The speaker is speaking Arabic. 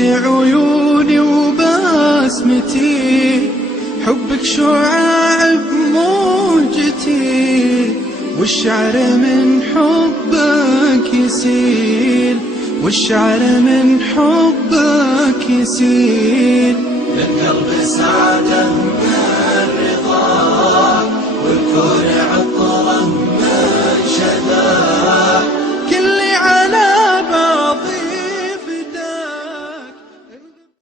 عيوني وبسمتي، حبك شعاع بموجتي، والشعر من حبك يسيل، والشعر من حبك يسيل. للقلب سعادة من الرضا، والكون عطاء